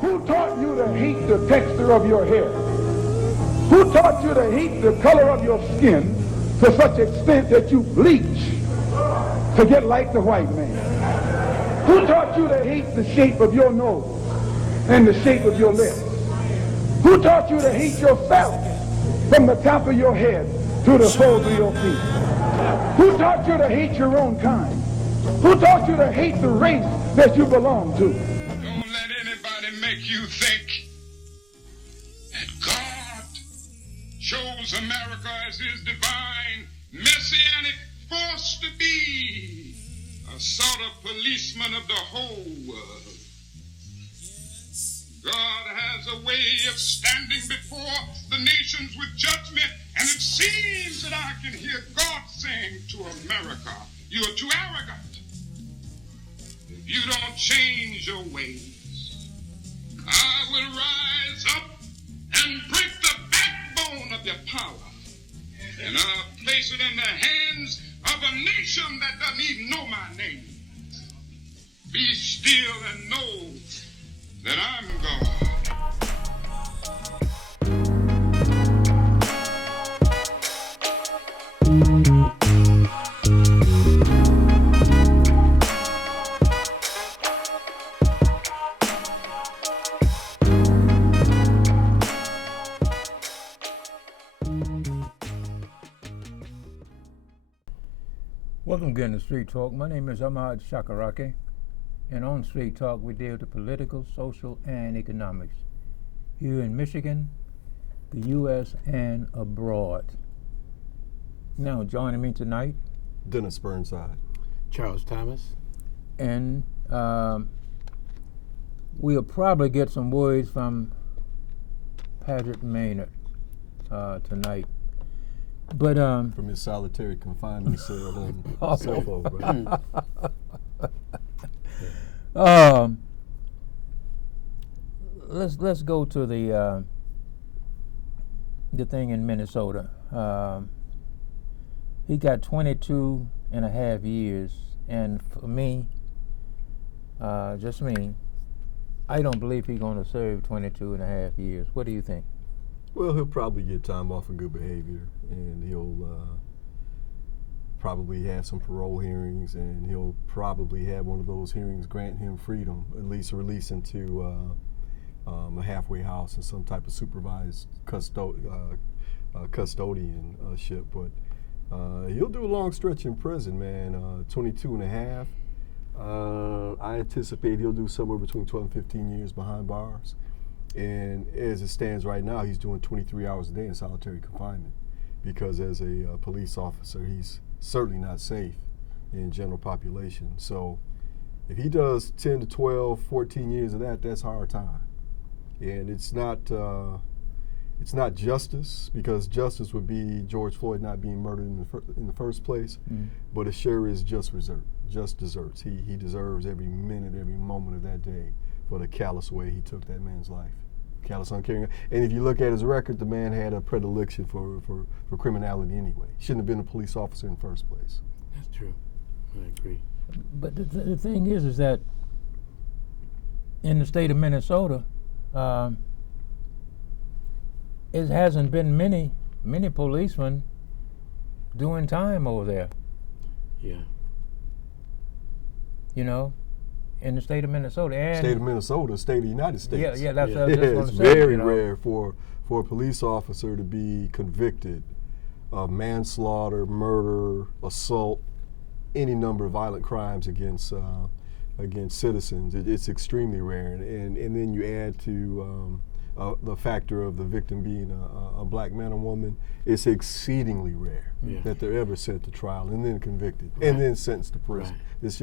Who taught you to hate the texture of your hair? Who taught you to hate the color of your skin to such extent that you bleach to get like the white man? Who taught you to hate the shape of your nose and the shape of your lips? Who taught you to hate yourself from the top of your head to the soles of your feet? Who taught you to hate your own kind? Who taught you to hate the race that you belong to? Don't let anybody make you think that God chose America as his divine messianic force to be a sort of policeman of the whole world. God has a way of standing before the nations with judgment, and it seems that I can hear God saying to America, you are too arrogant. If you don't change your ways, I will rise up and break the backbone of your power, and I'll place it in the hands of a nation that doesn't even know my name. Be still and know that I'm God. Welcome again to Street Talk. My name is Ahmad Shakaraki, and on Street Talk we deal with political, social, and economics here in Michigan, the U.S., and abroad. Now, joining me tonight, Dennis Burnside. Charles Thomas. and we'll probably get some words from Patrick Maynard tonight. But From his solitary confinement cell in Suffolk, right? Let's go to the thing in Minnesota. He got 22 and a half years, and for me, just me, I don't believe he's going to serve 22 and a half years. What do you think? Well, he'll probably get time off for good behavior, and he'll probably have some parole hearings, and he'll probably have one of those hearings grant him freedom, at least release him to a halfway house and some type of supervised custodianship. But he'll do a long stretch in prison, man. 22 and a half. I anticipate he'll do somewhere between 12 and 15 years behind bars. And as it stands right now, he's doing 23 hours a day in solitary confinement because as a police officer, he's certainly not safe in general population. So if he does 10 to 12, 14 years of that, that's hard time. And it's not justice, because justice would be George Floyd not being murdered in the first place, but it sure is just desserts. He deserves every minute, every moment of that day for the callous way he took that man's life. Callous, uncaring. And if you look at his record, the man had a predilection for criminality anyway. Shouldn't have been a police officer in the first place. That's true. I agree. But the thing is that in the state of Minnesota, it hasn't been many policemen doing time over there. Yeah. You know, in the state of Minnesota. And State of Minnesota, state of the United States. Yeah, that's Yeah. what I was just It's going to say. very you know. rare for a police officer to be convicted of manslaughter, murder, assault, any number of violent crimes against citizens. It's extremely rare, and then you add to the factor of the victim being a black man or woman. It's exceedingly rare that they're ever sent to trial and then convicted and then sentenced to prison. Right.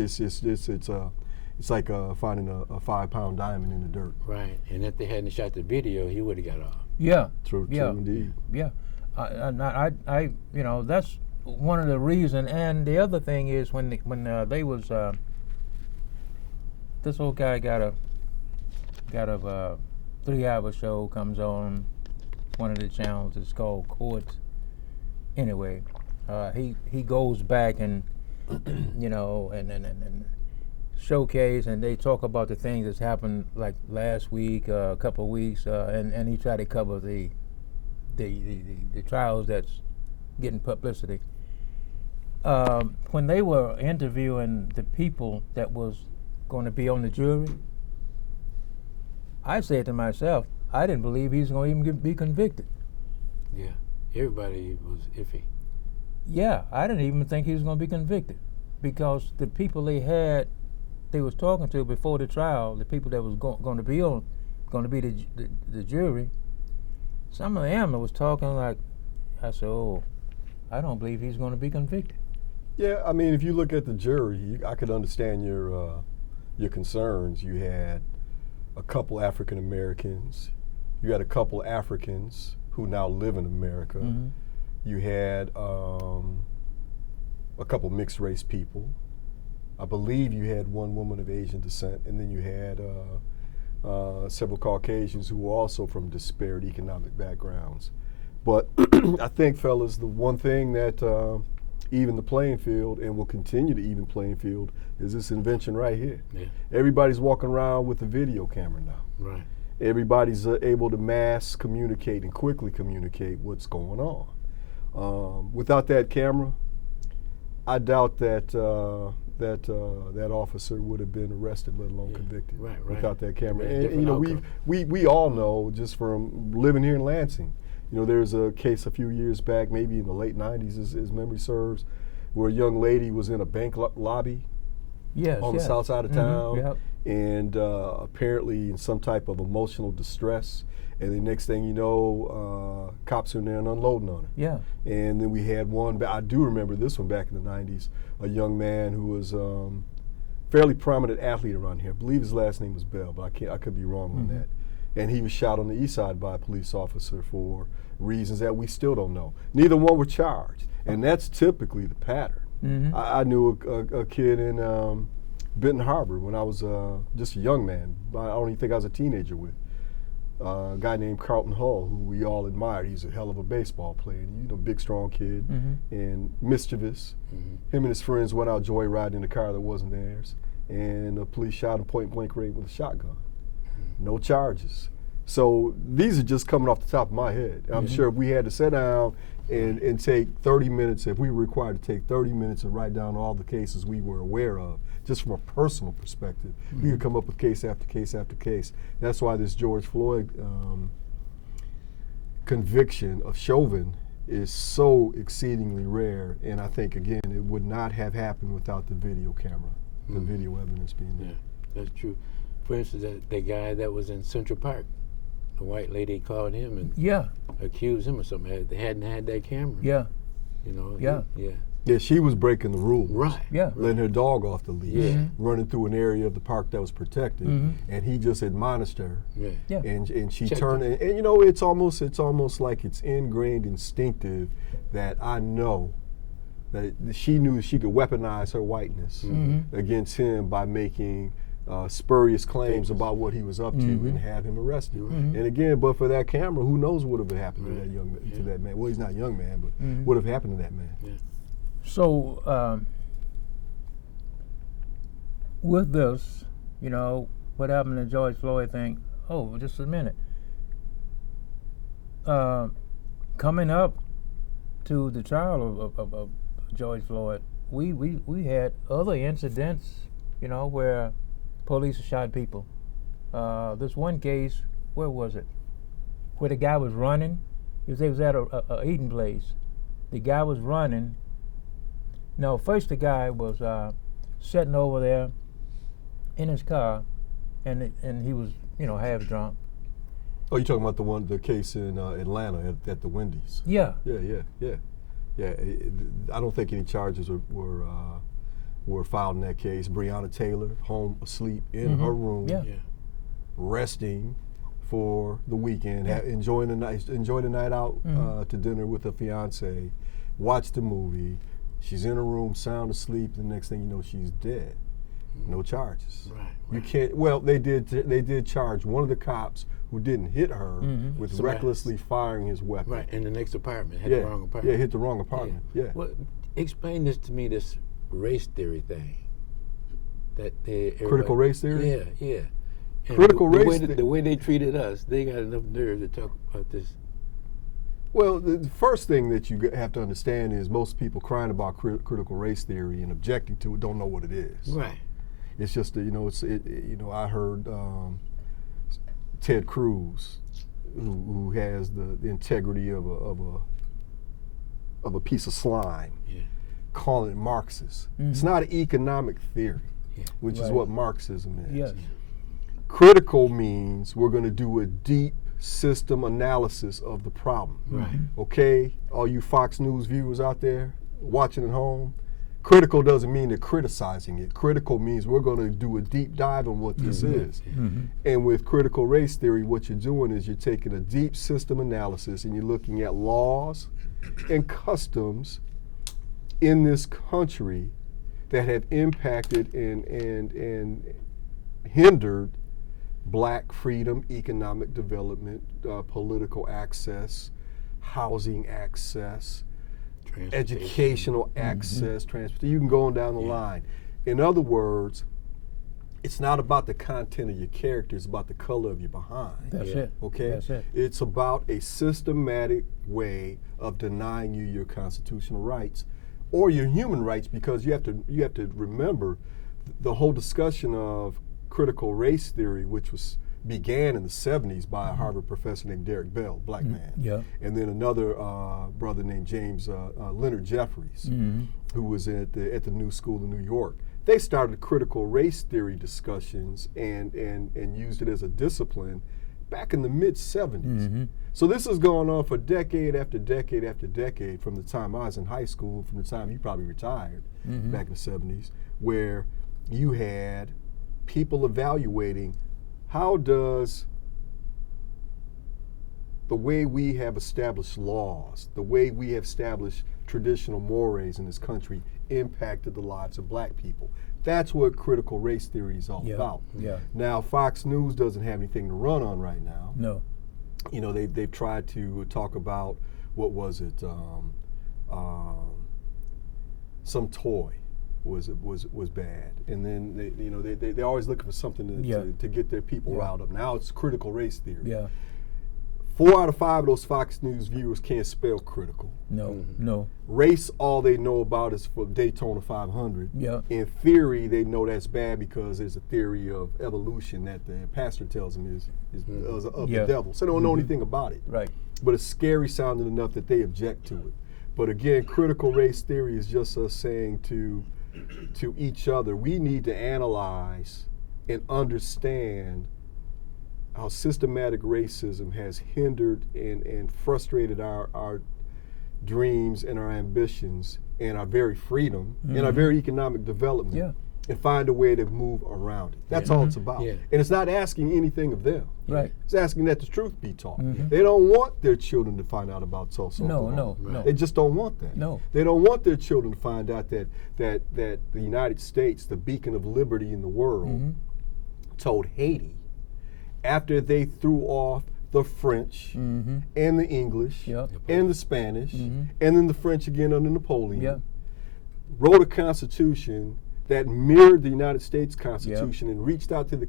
It's like finding a 5-pound diamond in the dirt. Right. And if they hadn't shot the video, he would have got off. Yeah. True indeed. Yeah. I you know, that's one of the reasons. And the other thing is when they was this old guy got a 3-hour show, comes on one of the channels. It's called Courts. Anyway, he goes back and you know and showcase, and they talk about the things that's happened like last week, a couple of weeks, and he tried to cover the trials that's getting publicity. When they were interviewing the people that was going to be on the jury, I said to myself, I didn't believe he was going to even be convicted. Yeah, everybody was iffy. Yeah, I didn't even think he was going to be convicted, because the people they was talking to before the trial, the people that was going to be the jury, some of them was talking like, I said, oh, I don't believe he's going to be convicted. Yeah, I mean, if you look at the jury, I could understand your concerns. You had a couple African Americans. You had a couple Africans who now live in America. Mm-hmm. You had a couple mixed race people. I believe you had one woman of Asian descent, and then you had several Caucasians who were also from disparate economic backgrounds. But I think, fellas, the one thing that even the playing field and will continue to even playing field is this invention right here. Yeah. Everybody's walking around with a video camera now. Right. Everybody's able to mass communicate and quickly communicate what's going on. Without that camera, I doubt that that officer would have been arrested, let alone convicted. Right. Without that camera. Yeah, And you know, we all know just from living here in Lansing. You know, there's a case a few years back, maybe in the late 90s, as memory serves, where a young lady was in a bank lobby on the south side of town, Yep. and apparently in some type of emotional distress. And the next thing you know, cops are in there and unloading on her. Yeah. And then we had one, I do remember this one back in the 90s, a young man who was fairly prominent athlete around here. I believe his last name was Bell, but I could be wrong on that. And he was shot on the east side by a police officer for reasons that we still don't know. Neither one were charged, and that's typically the pattern. Mm-hmm. I knew a kid in Benton Harbor when I was just a young man. I don't even think I was a teenager with. A guy named Carlton Hull, who we all admired. He's a hell of a baseball player. You know, big, strong kid and mischievous. Him and his friends went out joyriding in a car that wasn't theirs, and the police shot him point blank range with a shotgun. No charges. So these are just coming off the top of my head. I'm sure if we had to sit down and take 30 minutes, if we were required to take 30 minutes and write down all the cases we were aware of, just from a personal perspective, we could come up with case after case after case. That's why this George Floyd conviction of Chauvin is so exceedingly rare, and I think, again, it would not have happened without the video camera, the video evidence being there. Yeah, that's true. For instance, that guy that was in Central Park, the white lady called him and accused him of something. They hadn't had that camera. Yeah. You know. Yeah. Yeah, she was breaking the rules. Right. Yeah. Letting her dog off the leash, Yeah. running through an area of the park that was protected, and he just admonished her. Yeah. Yeah. And she Checked turned, and you know, it's almost like it's ingrained, instinctive that I know that she knew she could weaponize her whiteness against him by making spurious claims about what he was up to and have him arrested. And again, but for that camera, who knows what would have happened to that to that man? Well, he's not a young man, but what would have happened to that man? Yeah. So with this, you know, what happened to George Floyd thing, just a minute. Coming up to the trial of George Floyd, we had other incidents, you know, where police shot people. This one case, where was it? Where the guy was running. He was at a eating place. The guy was running. No, first the guy was sitting over there in his car, and he was, you know, half drunk. Oh, you're talking about the case in Atlanta at the Wendy's? Yeah. Yeah. I don't think any charges were filed in that case. Breonna Taylor, home asleep in her room, resting for the weekend, enjoying the night out to dinner with her fiance, watched the movie. She's in her room, sound asleep. The next thing you know, she's dead. No charges. Right. You can't. Well, they did charge one of the cops who didn't hit her with recklessly firing his weapon. Right. In the next apartment. Hit the wrong apartment. Yeah, hit the wrong apartment. Yeah. Well, explain this to me, this race theory thing. that Critical race theory? Yeah, yeah. And Critical the race way the way they treated us, they got enough nerve to talk about this. Well, the first thing that you have to understand is most people crying about critical race theory and objecting to it don't know what it is. Right. It's just I heard Ted Cruz, who has the integrity of a piece of slime, calling it Marxist. It's not an economic theory, which is what Marxism is. Yes. Critical means we're going to do a deep system analysis of the problem. Right. Okay, all you Fox News viewers out there watching at home, critical doesn't mean they're criticizing it. Critical means we're going to do a deep dive on what this is. And with critical race theory, what you're doing is you're taking a deep system analysis and you're looking at laws and customs in this country that have impacted and hindered black freedom, economic development, political access, housing access, educational access, transportation. You can go on down the line. In other words, it's not about the content of your character, it's about the color of your behind. That's it. Okay? That's it. It's about a systematic way of denying you your constitutional rights or your human rights, because you have to remember the whole discussion of critical race theory, which began in the 70s by a Harvard professor named Derek Bell, black man. Yeah. And then another brother named James Leonard Jeffries, who was at the New School in New York. They started critical race theory discussions and used it as a discipline back in the mid-70s. So this has gone on for decade after decade after decade, from the time I was in high school, from the time you probably retired back in the 70s, where you had people evaluating how does the way we have established laws, the way we have established traditional mores in this country impacted the lives of black people. That's what critical race theory is all about. Yeah. Now, Fox News doesn't have anything to run on right now. No. You know, they've tried to talk about, what was it, some toy was bad, and then they're always looking for something to get their people riled up. Now it's critical race theory. Yeah. 4 out of 5 of those Fox News viewers can't spell critical. No. No. Race, all they know about is for Daytona 500. Yeah. In theory, they know that's bad because there's a theory of evolution that the pastor tells them is of the devil. So they don't know anything about it. Right. But it's scary sounding enough that they object to it. But again, critical race theory is just us saying to each other, we need to analyze and understand how systematic racism has hindered and frustrated our dreams and our ambitions and our very freedom and our very economic development, and find a way to move around it. That's all it's about. And it's not asking anything of them. Right. It's asking that the truth be taught. They don't want their children to find out about Tulsa. No. They just don't want that. No. They don't want their children to find out that the United States, the beacon of liberty in the world, told Haiti, after they threw off the French and the English and the Spanish, and then the French again under Napoleon, wrote a constitution that mirrored the United States Constitution and reached out to the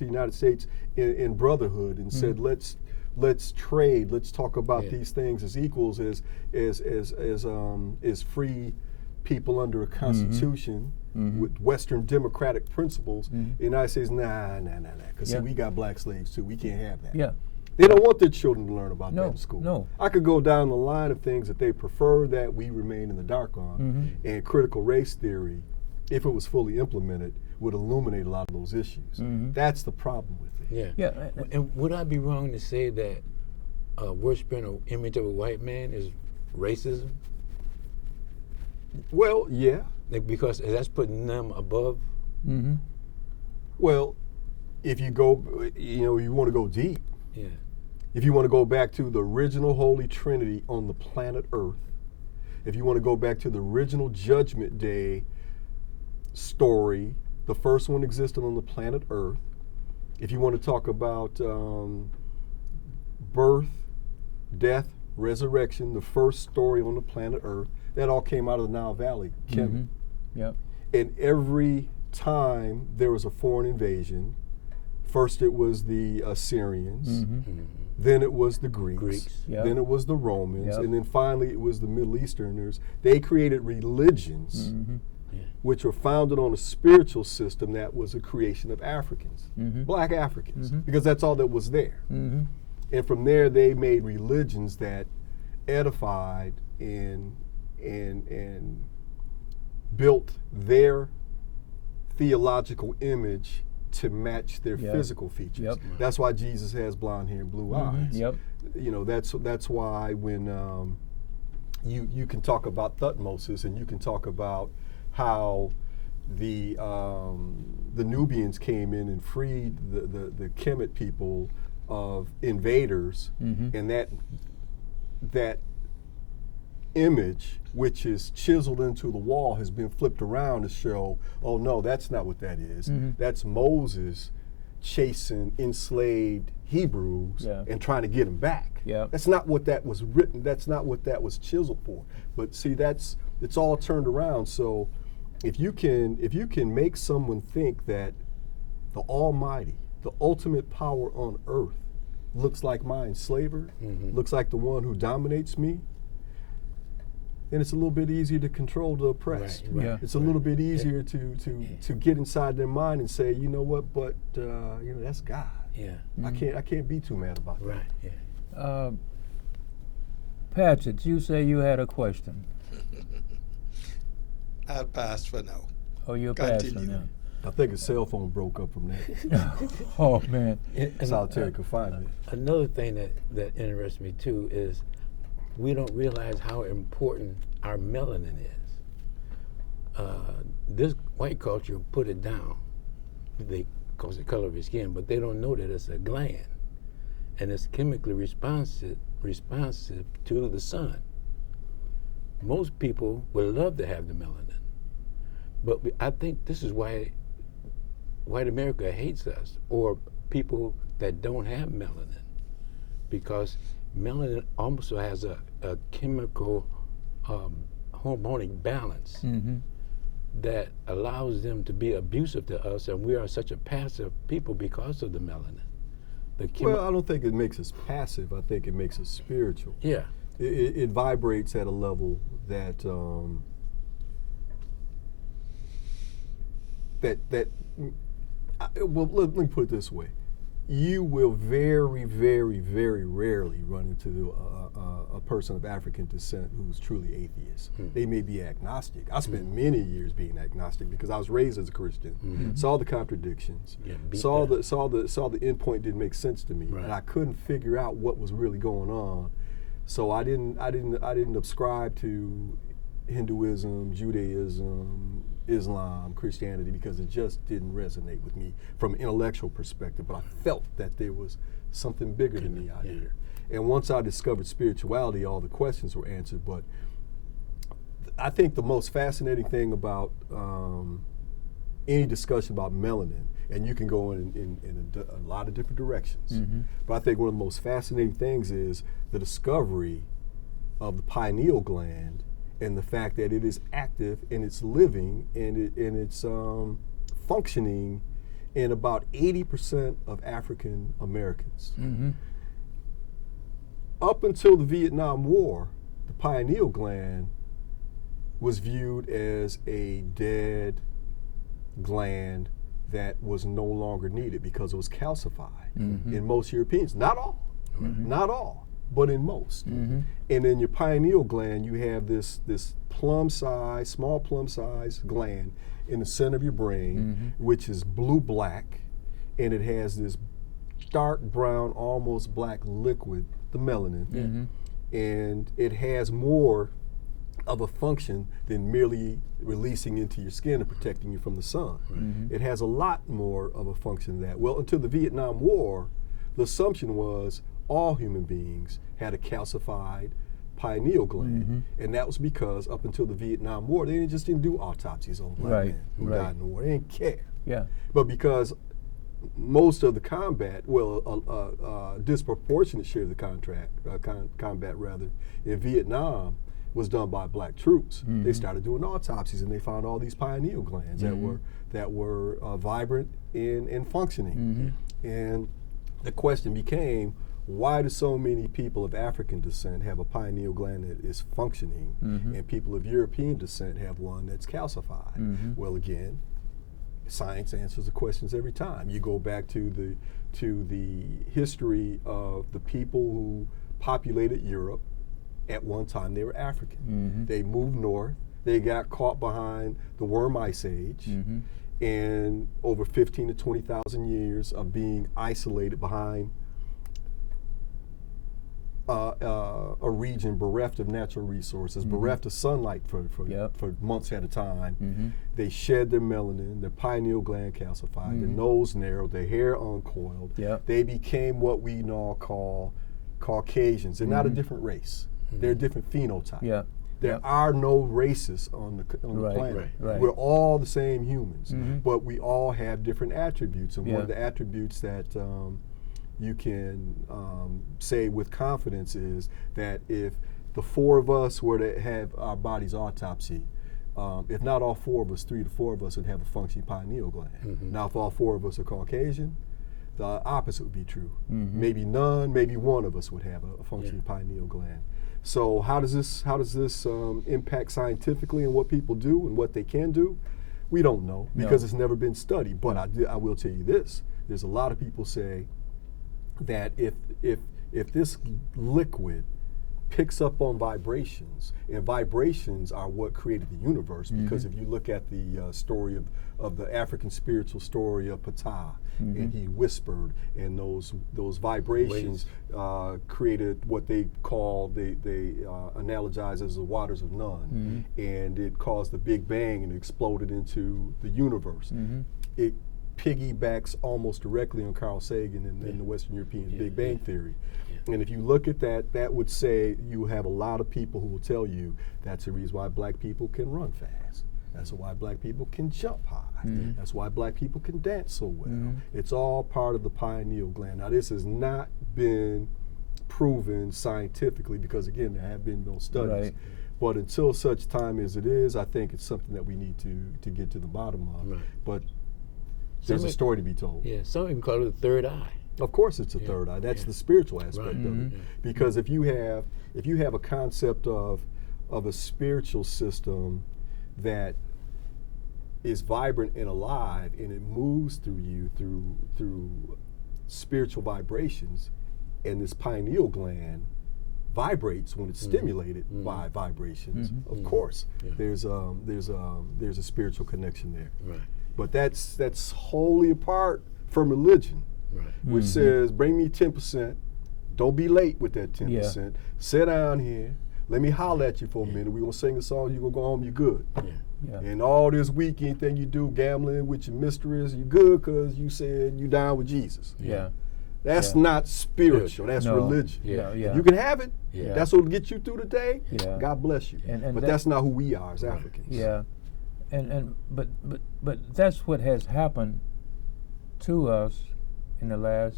United States in brotherhood and said, let's trade, let's talk about these things as equals, as free people under a constitution with Western democratic principles. The United States, nah, because we got black slaves too. We can't have that. Yeah. They don't want their children to learn about that in school. No. I could go down the line of things that they prefer that we remain in the dark on, and critical race theory, if it was fully implemented, would illuminate a lot of those issues. That's the problem with it. Yeah. And would I be wrong to say that worshiping an image of a white man is racism? Well, yeah. Because that's putting them above? Well, if you go, you want to go deep. Yeah. If you want to go back to the original Holy Trinity on the planet Earth, if you want to go back to the original Judgment Day story, the first one existed on the planet Earth. If you want to talk about birth, death, resurrection, the first story on the planet Earth, that all came out of the Nile Valley, Kemet. Yep. And every time there was a foreign invasion. First it was the Assyrians, then it was the Greeks, Yep. then it was the Romans, Yep. and then finally it was the Middle Easterners. They created religions which were founded on a spiritual system that was a creation of Africans, black Africans, because that's all that was there. And from there they made religions that edified and built their theological image to match their Yep. physical features. Yep. That's why Jesus has blonde hair and blue eyes. Yep. You know, that's why when you can talk about Thutmose and you can talk about how the Nubians came in and freed the Kemet people of invaders, and that image, which is chiseled into the wall, has been flipped around to show, oh no, that's not what that is. That's Moses chasing enslaved Hebrews and trying to get them back. Yeah. That's not what that was written. That's not what that was chiseled for. But see, it's all turned around. So if you can make someone think that the Almighty, the ultimate power on earth, looks like my enslaver, looks like the one who dominates me, then it's a little bit easier to control the oppressed. Right. Yeah. It's a little bit easier to get inside their mind and say, you know what, but you know, that's God. Yeah. I can't be too mad about that. Right. Yeah. Patchett, you say you had a question. I'll pass for now. Oh, you're passing Continue. now. I think his cell phone broke up from that. Oh man. Solitary confinement. Another thing that interests me too is we don't realize how important our melanin is. This white culture put it down because the color of your skin, but they don't know that it's a gland, and it's chemically responsive to the sun. Most people would love to have the melanin, but I think this is why white America hates us, or people that don't have melanin, because melanin also has a chemical hormonic balance that allows them to be abusive to us, and we are such a passive people because of the melanin. Well, I don't think it makes us passive. I think it makes us spiritual. Yeah. It vibrates at a level that well, let me put it this way. You will very, very, very rarely run into a person of African descent who's truly atheist. They may be agnostic. I spent many years being agnostic because I was raised as a Christian, saw the contradictions, saw the end point didn't make sense to me, and I couldn't figure out what was really going on. So I didn't subscribe to Hinduism, Judaism, Islam, Christianity, because it just didn't resonate with me from an intellectual perspective, but I felt that there was something bigger than me out here. And once I discovered spirituality, all the questions were answered. But I think the most fascinating thing about any discussion about melanin, and you can go in a lot of different directions, but I think one of the most fascinating things is the discovery of the pineal gland and the fact that it is active and it's living and it's functioning in about 80% of African Americans. Up until the Vietnam War, the pineal gland was viewed as a dead gland that was no longer needed because it was calcified in most Europeans. Not all, not all, but in most. And in your pineal gland, you have this small plum-sized gland in the center of your brain, which is blue-black, and it has this dark brown, almost black liquid, the melanin, and it has more of a function than merely releasing into your skin and protecting you from the sun. It has a lot more of a function than that. Well, until the Vietnam War, the assumption was all human beings had a calcified pineal gland, and that was because up until the Vietnam War, they just didn't do autopsies on black men who died in the war. They didn't care. Yeah. But because most of the combat, well, a disproportionate share of the combat rather, in Vietnam was done by black troops. They started doing autopsies and they found all these pineal glands that were vibrant and functioning. Mm-hmm. And the question became, why do so many people of African descent have a pineal gland that is functioning, and people of European descent have one that's calcified? Well, again, science answers the questions every time. You go back to the history of the people who populated Europe. At one time, they were African. They moved north. They got caught behind the Worm Ice Age, and over 15 to 20,000 years of being isolated behind a region bereft of natural resources, bereft of sunlight for months at a time. They shed their melanin, their pineal gland calcified, their nose narrowed, their hair uncoiled. They became what we now call Caucasians. They're not a different race. They're a different phenotype. There are no races on the planet. We're all the same humans, but we all have different attributes. And one of the attributes that you can say with confidence is that if the four of us were to have our bodies autopsy, if not all four of us, 3 to 4 of us would have a functioning pineal gland. Now, if all 4 of us are Caucasian, the opposite would be true. Maybe none, maybe one of us would have a functioning pineal gland. So how does this impact scientifically and what people do and what they can do? We don't know because it's never been studied. But I will tell you this: there's a lot of people say that if this liquid picks up on vibrations, and vibrations are what created the universe, because if you look at the story of the African spiritual story of Ptah, and he whispered, and those vibrations created what they analogize as the waters of none, and it caused the Big Bang and exploded into the universe. It piggybacks almost directly on Carl Sagan and the Western European Big Bang theory. And if you look at that, that would say you have a lot of people who will tell you that's the reason why black people can run fast. That's why black people can jump high. That's why black people can dance so well. It's all part of the pineal gland. Now, this has not been proven scientifically because, again, there have been no studies. But until such time as it is, I think it's something that we need to get to the bottom of. But there's a story to be told. Yeah, some even call it the third eye. Of course, it's a third eye. That's the spiritual aspect of it. Because if you have a concept of a spiritual system that is vibrant and alive, and it moves through you through spiritual vibrations, and this pineal gland vibrates when it's stimulated by vibrations. Of course, there's a spiritual connection there. But that's wholly apart from religion. Which says, bring me 10%, don't be late with that 10%, sit down here, let me holler at you for a minute, we're going to sing a song, you're going to go home, you're good. And all this weekend thing you do, gambling with your mistress, you're good because you said you down with Jesus. That's not spiritual, that's religion. You can have it, that's what will get you through the day, God bless you. But that's not who we are as Africans. But that's what has happened to us in the last,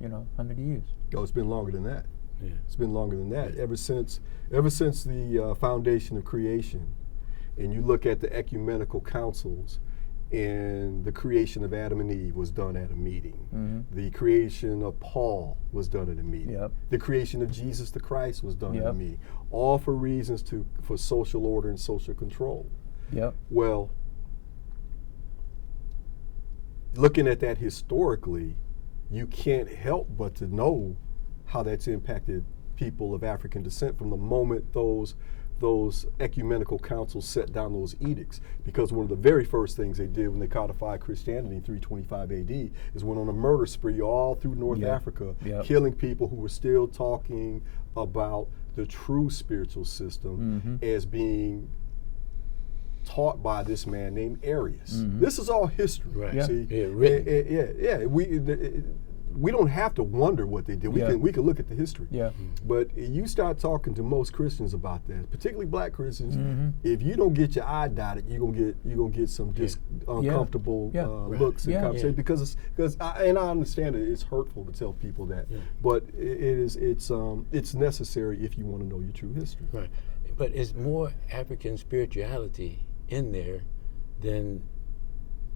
100 years. Oh, it's been longer than that. It's been longer than that. Ever since the foundation of creation, and you look at the ecumenical councils, and the creation of Adam and Eve was done at a meeting. The creation of Paul was done at a meeting. The creation of Jesus the Christ was done at a meeting. All for reasons for social order and social control. Well, looking at that historically, you can't help but to know how that's impacted people of African descent from the moment those ecumenical councils set down those edicts. Because one of the very first things they did when they codified Christianity in 325 AD is went on a murder spree all through North Africa, killing people who were still talking about the true spiritual system as being taught by this man named Arius. This is all history. See? We don't have to wonder what they did. We can look at the history. But you start talking to most Christians about that, particularly black Christians. If you don't get your eye dotted, you're gonna get some uncomfortable looks and conversations because I understand it. It's hurtful to tell people that, but it's necessary if you want to know your true history. But it's more African spirituality in there than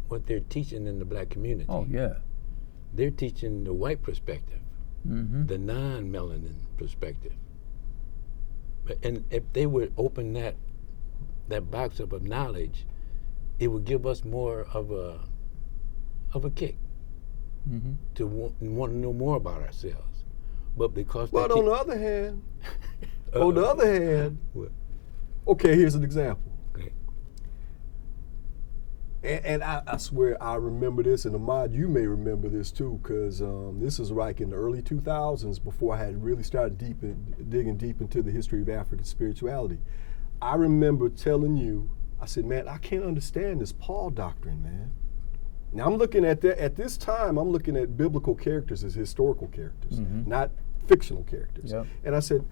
what they're teaching in the black community. Oh, yeah. They're teaching the white perspective, Mm-hmm. the non-melanin perspective. And if they would open that box up of knowledge, it would give us more of a kick Mm-hmm. to want to know more about ourselves. But because But on the other hand, What? okay, here's an example. Okay. And I swear I remember this, and Ahmad, you may remember this too, because this is like in the early 2000s before I had really started digging deep into the history of African spirituality. I remember telling you, I said, man, I can't understand this Paul doctrine, man. Now I'm looking at that, at this time, I'm looking at biblical characters as historical characters, Mhm. not fictional characters. Yep. And I said,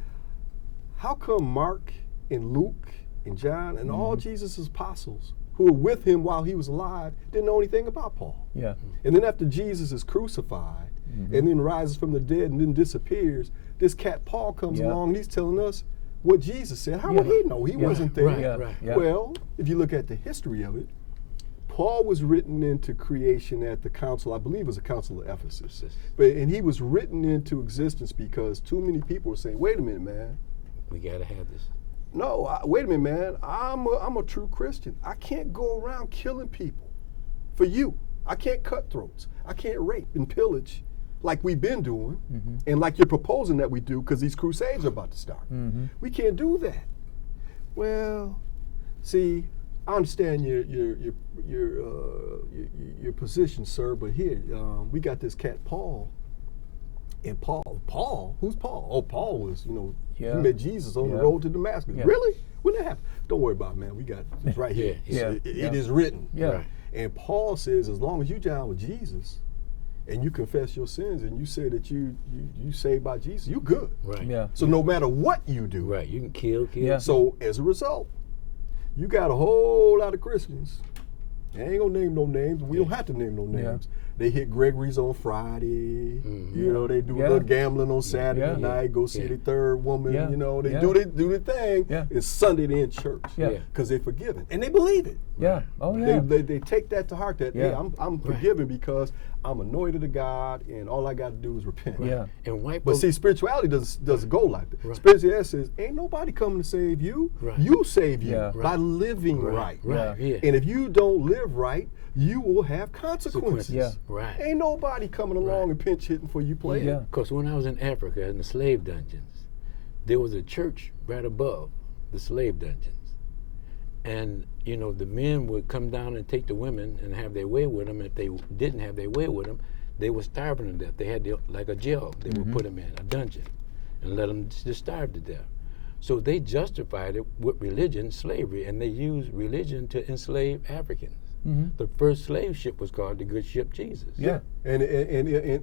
how come Mark and Luke and John and all Jesus' apostles who were with him while he was alive didn't know anything about Paul? Yeah. And then after Jesus is crucified and then rises from the dead and then disappears, this cat Paul comes Yeah. along and he's telling us what Jesus said. How Yeah. would he know? He Yeah. wasn't there. Right, Yeah. right. Yeah. Well, if you look at the history of it, Paul was written into creation at the council, I believe it was the council of Ephesus. And he was written into existence because too many people were saying, wait a minute, man. We gotta have this. No, wait a minute, man. I'm a true Christian. I can't go around killing people for you. I can't cut throats. I can't rape and pillage like we've been doing and like you're proposing that we do because these crusades are about to start. We can't do that. Well, see, I understand your position, sir, but here we got this cat Paul. And Paul, who's Paul? Oh, Paul was, he met Jesus on the Yeah. road to Damascus. Yeah. Really? When that happened? Don't worry about it, man. We got it right here. Yeah. It is written. Yeah. Right. And Paul says, as long as you down with Jesus, and you confess your sins, and you say that you saved by Jesus, you good. Right. Yeah. So no matter what you do, Right. You can kill. Yeah. so as a result, you got a whole lot of Christians. I ain't gonna name no names. We don't have to name no Yeah. names. They hit Gregory's on Friday. They do Yeah. a little gambling on Saturday Yeah. night. Go see Yeah. the third woman. Yeah. They Yeah. do the thing. Yeah. It's Sunday they in church. Yeah. Yeah. Because they're forgiven and they believe it. Yeah. Oh, yeah. They take that to heart. That hey, Yeah. I'm forgiven because I'm anointed of God, and all I got to do is repent. Yeah. And white But folks. see, spirituality doesn't go like that. Right. Spirituality says, ain't nobody coming to save you. Right. You save you Yeah. by living right. Right. Yeah. And if you don't live right, you will have consequences. Yeah. Right. Ain't nobody coming along and pinch hitting for you playing. Yeah. Because when I was in Africa in the slave dungeons, there was a church right above the slave dungeons. And, the men would come down and take the women and have their way with them. If they didn't have their way with them, they were starving to death. They had like a jail. They would put them in, a dungeon, and let them just starve to death. So they justified it with religion, slavery, and they used religion to enslave Africans. The first slave ship was called the Good Ship Jesus. Yeah. And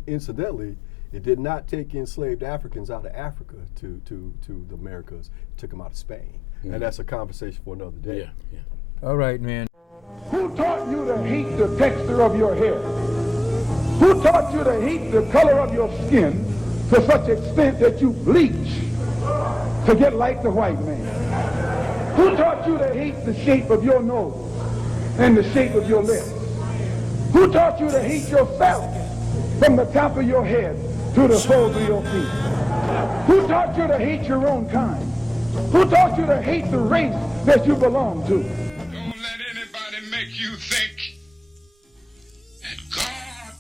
incidentally, it did not take enslaved Africans out of Africa to the Americas. It took them out of Spain. And that's a conversation for another day. Yeah, yeah. All right, man. Who taught you to hate the texture of your hair? Who taught you to hate the color of your skin to such extent that you bleach to get like the white man? Who taught you to hate the shape of your nose and the shape of your lips? Who taught you to hate yourself from the top of your head to the soles of your feet? Who taught you to hate your own kind? Who taught you to hate the race that you belong to? Don't let anybody make you think that God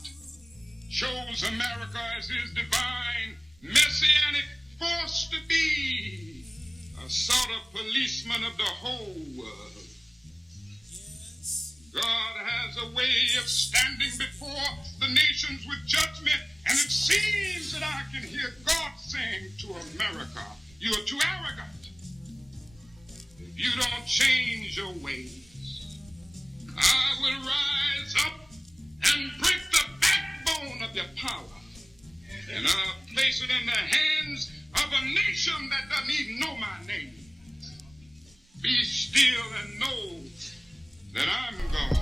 chose America as his divine messianic force to be a sort of policeman of the whole world. God has a way of standing before the nations with judgment, and it seems that I can hear God saying to America, you are too arrogant. If you don't change your ways, I will rise up and break the backbone of your power, and I'll place it in the hands of a nation that doesn't even know my name. Be still and know that I'm God.